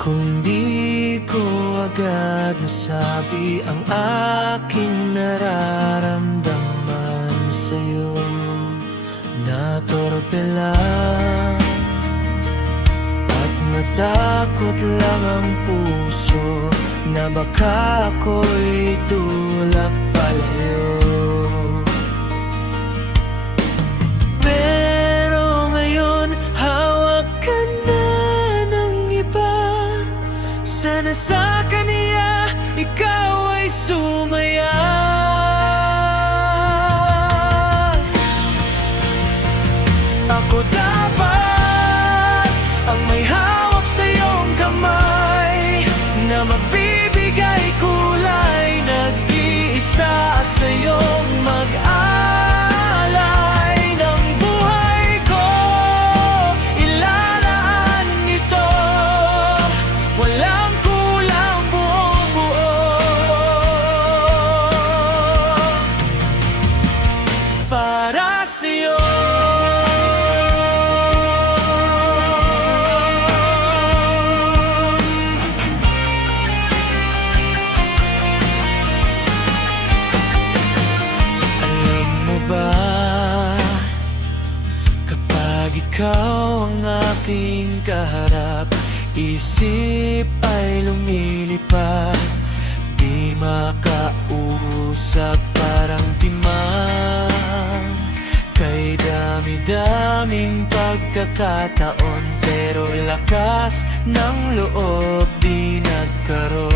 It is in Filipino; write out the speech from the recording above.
Kung di ko agad nasabi ang aking nararamdaman sa'yo, natorpe lang at natakot lang ang puso na baka ako'y tulak palayo. Pero ngayon hawak ka na ng iba. Sana sa kaniya ikaw ay sumaya. Ako dapat ang may hawak sa iyong kamay na magbibigay kulay, nag-iisa sa iyong mag-alay ng buhay ko. Ilalaan ito, walang kulang, buong buo para sa'yo. Kapag ikaw ang aking kaharap, isip ay lumilipad, di makausap, parang timang. Kay dami-daming pagkakataon, pero lakas ng loob di nagkaroon.